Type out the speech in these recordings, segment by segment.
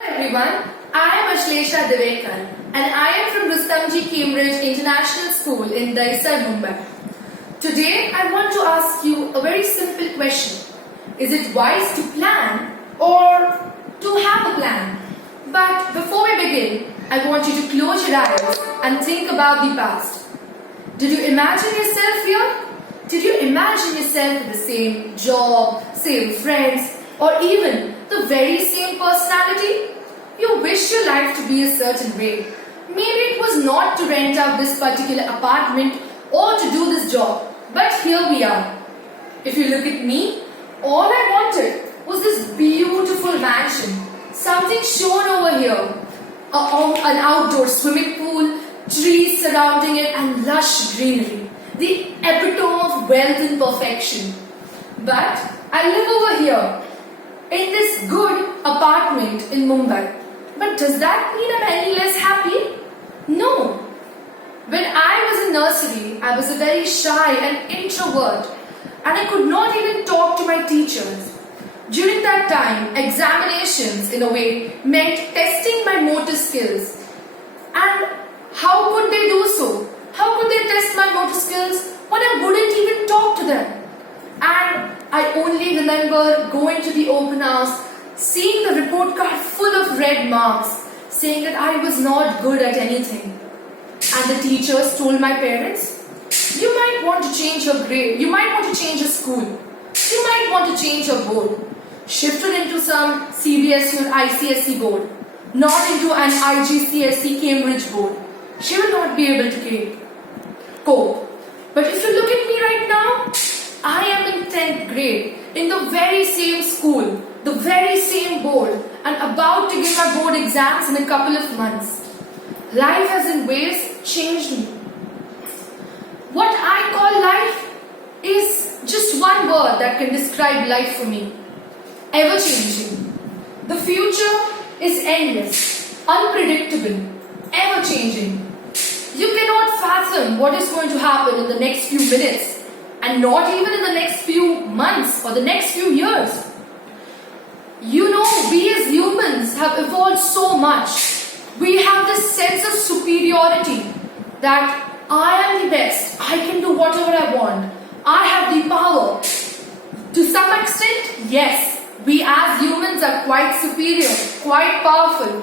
Everyone, I am Ashlesha Divekar and I am from Rustamji Cambridge International School in Daisar, Mumbai. Today I want to ask you a very simple question. Is it wise to plan or to have a plan? But before we begin, I want you to close your eyes and think about the past. Did you imagine yourself here? Did you imagine yourself with the same job, same friends, or even the very same personality? You wish your life to be a certain way. Maybe it was not to rent out this particular apartment or to do this job, but here we are. If you look at me, all I wanted was this beautiful mansion, something shown over here, an outdoor swimming pool, trees surrounding it and lush greenery, the epitome of wealth and perfection. But I live over here in this good apartment in Mumbai. But does that mean I'm any less happy? No. When I was in nursery, I was a very shy and introvert and I could not even talk to my teachers. During that time, examinations in a way meant testing my motor skills. And how could they do so? How could they test my motor skills when I wouldn't even talk to them? And I only remember going to the open house, seeing the report card full of red marks, saying that I was not good at anything. And the teachers told my parents, you might want to change your grade, you might want to change your school, you might want to change your board. Shift it into some CBSE or ICSE board, not into an IGCSE Cambridge board. She will not be able to cope. But if you look at me right now, I am in 10th grade, in the very same school, the very same board, and about to give my board exams in a couple of months. Life has in ways changed me. What I call life is just one word that can describe life for me. Ever changing. The future is endless, unpredictable, ever changing. You cannot fathom what is going to happen in the next few minutes, and not even in the next few months or the next few years. You know, we as humans have evolved so much. We have this sense of superiority that I am the best, I can do whatever I want, I have the power. To some extent, yes, we as humans are quite superior, quite powerful.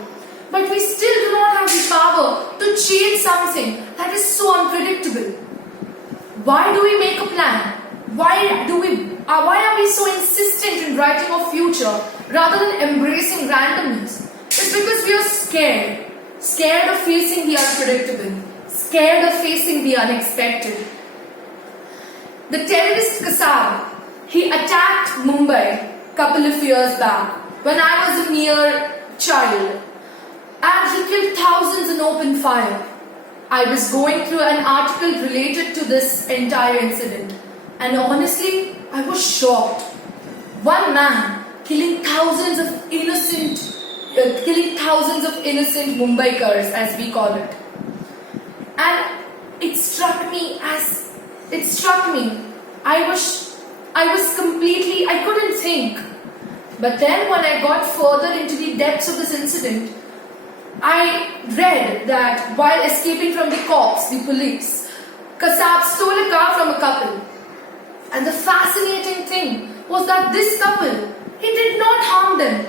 But we still do not have the power to change something that is so unpredictable. Why do we make a plan? Why are we so insistent in writing our future rather than embracing randomness? It's because we are scared. Scared of facing the unpredictable. Scared of facing the unexpected. The terrorist Qassab, he attacked Mumbai a couple of years back when I was a mere child. And he killed thousands in open fire. I was going through an article related to this entire incident. And honestly, I was shocked. One man killing thousands of innocent Mumbaikars, as we call it. And it struck me. I couldn't think. But then when I got further into the depths of this incident, I read that while escaping from the cops, the police, Qassab stole a car from a couple. And the fascinating thing was that this couple, he did not harm them,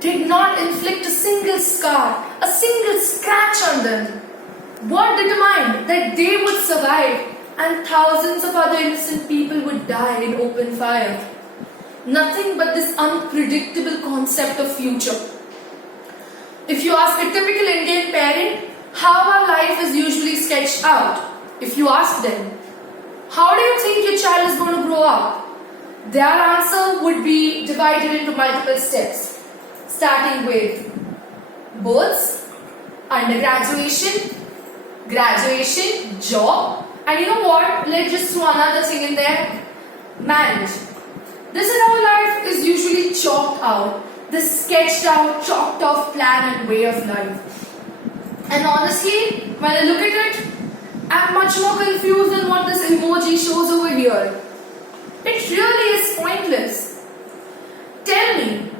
did not inflict a single scar, a single scratch on them. What determined that they would survive and thousands of other innocent people would die in open fire? Nothing but this unpredictable concept of future. If you ask a typical Indian parent how our life is usually sketched out, if you ask them, how do you think your child is going to grow up? Their answer would be divided into multiple steps, starting with births, undergraduation, graduation, job, and you know what? Let's just throw another thing in there, marriage. This is how life is usually chalked out. This sketched out, chalked off plan and way of life. And honestly, when I look at it, I'm much more confused than what this emoji shows over here. It really is pointless. Tell me,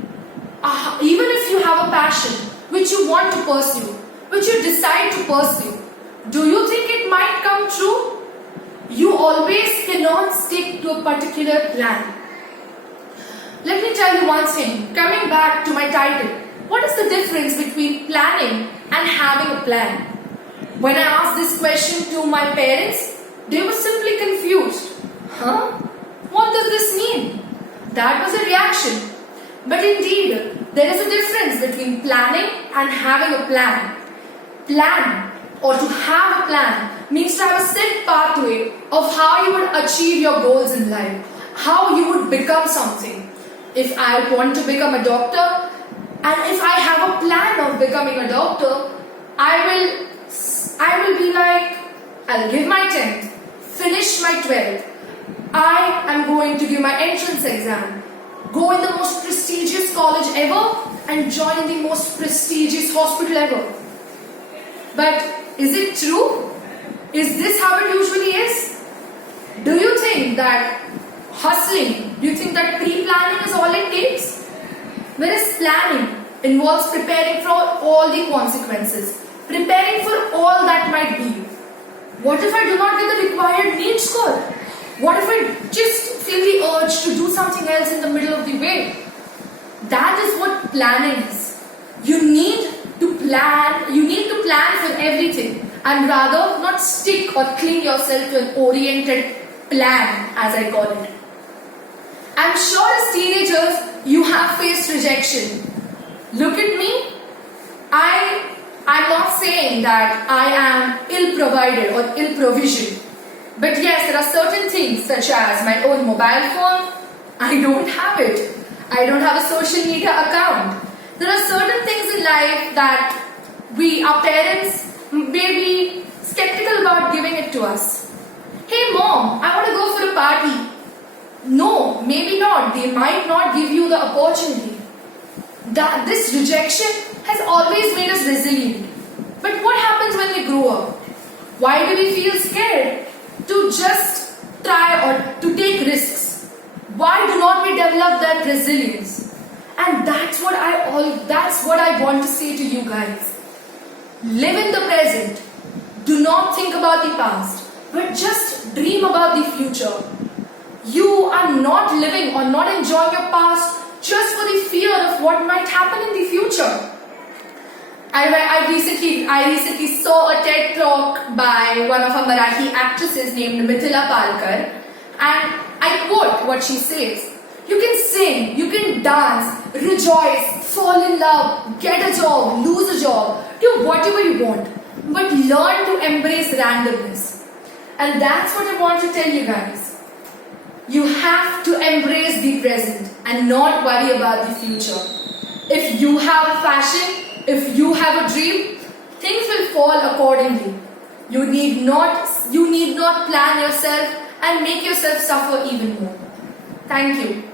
even if you have a passion which you want to pursue, which you decide to pursue, do you think it might come true? You always cannot stick to a particular plan. Let me tell you one thing, coming back to my title, what is the difference between planning and having a plan? When I asked this question to my parents, they were simply confused. Huh? What does this mean? That was a reaction. But indeed, there is a difference between planning and having a plan. Plan, or to have a plan, means to have a set pathway of how you would achieve your goals in life, how you would become something. If I want to become a doctor, and if I have a plan of becoming a doctor, I will be like, I'll give my 10th, finish my 12th. I am going to give my entrance exam, go in the most prestigious college ever, and join in the most prestigious hospital ever. But is it true? Is this how it usually is? Do you think that hustling, do you think that pre-planning is all it takes? Whereas planning involves preparing for all the consequences, preparing for all that might be. What if I do not get the required NEET score? What if I just feel the urge to do something else in the middle of the way? That is what planning is. You need to plan for everything, and rather not stick or cling yourself to an oriented plan, as I call it. I'm sure as teenagers you have faced rejection. Look at me. I'm not saying that I am ill-provided or ill-provisioned. But yes, there are certain things such as my own mobile phone. I don't have it. I don't have a social media account. There are certain things in life that our parents may be skeptical about giving it to us. Hey mom, I want to go for a party. No, maybe not. They might not give you the opportunity. This rejection has always made us resilient. But what happens when we grow up? Why do we feel scared to just try or to take risks? Why do not we develop that resilience? And that's what I want to say to you guys. Live in the present. Do not think about the past, but just dream about the future. You are not living or not enjoying your past just for the fear of what might happen in the future. I recently saw a TED talk by one of our Marathi actresses named Mithila Palkar, and I quote what she says. You can sing, you can dance, rejoice, fall in love, get a job, lose a job, do whatever you want, but learn to embrace randomness. And that's what I want to tell you guys. You have to embrace the present and not worry about the future. If you have a passion, if you have a dream, things will fall accordingly. You need not plan yourself and make yourself suffer even more. Thank you.